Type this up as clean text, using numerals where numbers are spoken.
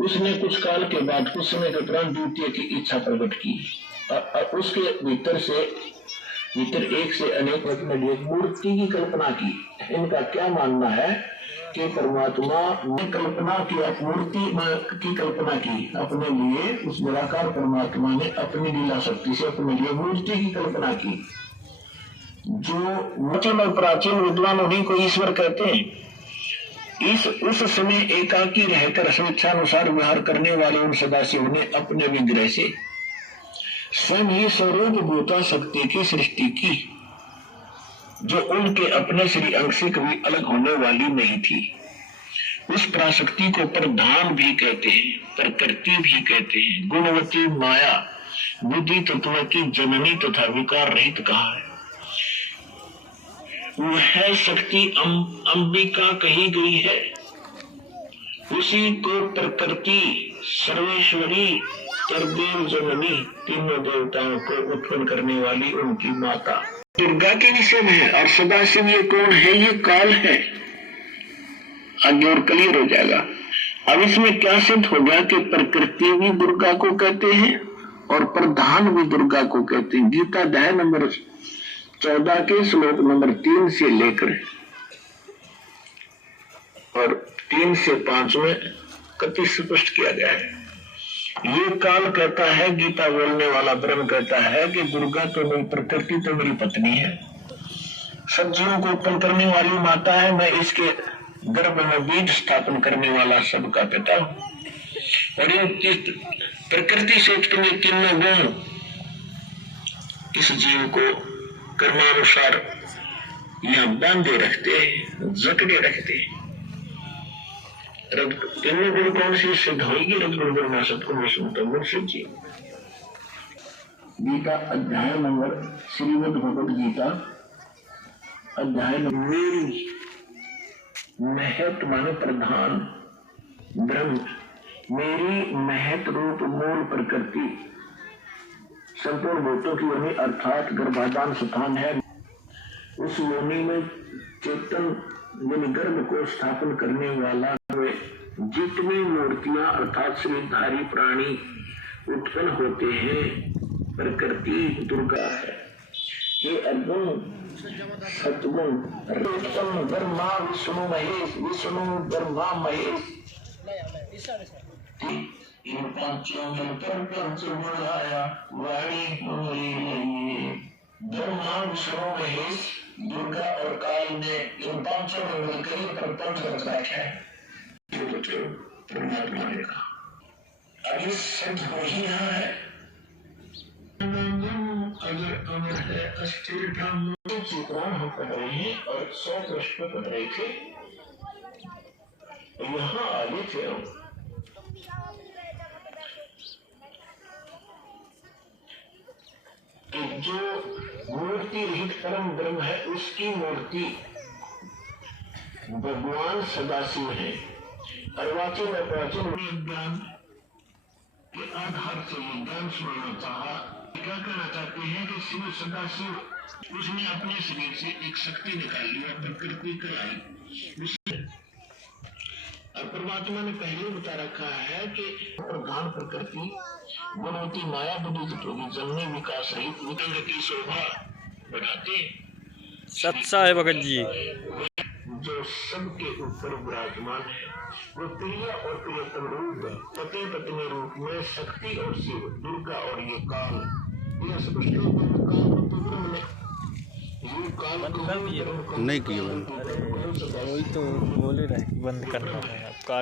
उसने कुछ काल के बाद, कुछ समय के उपरांत द्वितीय की इच्छा प्रकट की। उसके भीतर एक से अनेक मूर्ति की कल्पना की। इनका क्या मानना है कि परमात्मा ने कल्पना की, मूर्ति की कल्पना की अपने लिए। उस निराकार परमात्मा ने अपनी लीला शक्ति से अपने लिए मूर्ति की कल्पना की। जो प्राचीन विद्वान उन्हीं को ईश्वर कहते हैं। उस समय एकाकी रहकर स्वेच्छानुसार व्यवहार करने वाले उन सदाशिव ने अपने विग्रह से स्वयं ही स्वरूप भूता शक्ति की सृष्टि की, जो उनके अपने श्री अंग से कभी अलग होने वाली नहीं थी। उस पराशक्ति को प्रधान भी कहते हैं, प्रकृति भी कहते हैं। गुणवती माया बुद्धि तत्व की जननी तथा विकार रहित कहा है। वह शक्ति अंबिका कही गई है। उसी को प्रकृति, सर्वेश्वरी, तरदेव जननी, तीनों देवताओं को उत्पन्न करने वाली उनकी माता दुर्गा के विषय में है। और सदाशिव ये कौन है? ये काल है। आगे और क्लियर हो जाएगा। अब इसमें क्या सिद्ध हो गया कि प्रकृति भी दुर्गा को कहते हैं और प्रधान भी दुर्गा को कहते हैं। गीता अध्याय नंबर 14 के श्लोक नंबर 3 से लेकर और 3 से 5 में कति स्पष्ट किया गया है। ये काल कहता है, गीता बोलने वाला ब्रह्म कहता है कि दुर्गा तो मेरी प्रकृति, तो मेरी पत्नी है, सब्जियों को उत्पन्न करने वाली माता है, मैं इसके गर्भ में बीज स्थापन करने वाला सबका पिता हूं। और इन प्रकृति से उत्पन्न तीनों गुण इस जीव को कर्मानुसार यहाँ बांधे रखते हैं, जकड़े रखते हैं। तीनों गुण कौन सी सिद्ध होगी? रजगुण ब्रह्मा सत्गुण विष्णु मुंशी जी। गीता अध्याय नंबर, श्रीमद् भगवद गीता अध्याय नंबर, मेरी महत माने प्रधान ब्रह्म, मेरी महत रूप मूल प्रकृति संपूर्ण भूतों की योनि अर्थात गर्भाधान स्थान है। उस योनि में चेतन गर्भ को स्थापन करने वाला जितनी मूर्तियां अर्थात श्रीधारी प्राणी उत्पन्न होते हैं, प्रकृति दुर्गा है। ये अर्जुन सतगुण रतन ब्रह्मा विष्णु महेश, विष्णु ब्रह्मा महेश, इन पंचों में पंच बढ़ाया वाणी ब्रह्मा विष्णु महेश दुर्गा और काल ने इन पांचों में मिलकर प्रपंच रचा है। परमात्मा ने कहा अभी शब्द हो ही रहा है। अगर अमर है अस्थिर ब्रह्म चित्रान हम पढ़ रहे हैं और 100 पृष्ठ पर पढ़ रहे थे। यहाँ आगे थे हम कि जो मूर्ति रहित परम ब्रह्म है, उसकी मूर्ति भगवान सदाशिव है। अर्वाचीन अप्राचीन ज्ञान के आधार से ये ज्ञान सुनाना चाहा। क्या कहना चाहते हैं कि शिव सदाशिव, उसने अपने शरीर से एक शक्ति निकाल लिया, प्रकृति कराई। और परमात्मा ने पहले बता रखा है कि प्रधान प्रकृति गुणवती माया बुद्धि तत्व जन्मे विकास रहित विकल्प की शोभा बढ़ाते। सच्चा है भगत जी। जो सबके ऊपर विराजमान है, वो प्रिय और प्रियतम रूप, पति पत्नी रूप में शक्ति और शिव, दुर्गा और ये काल, यह स्पष्ट रूप में काल नहीं किया, वही तो बोले रहे बंद करना है आपका।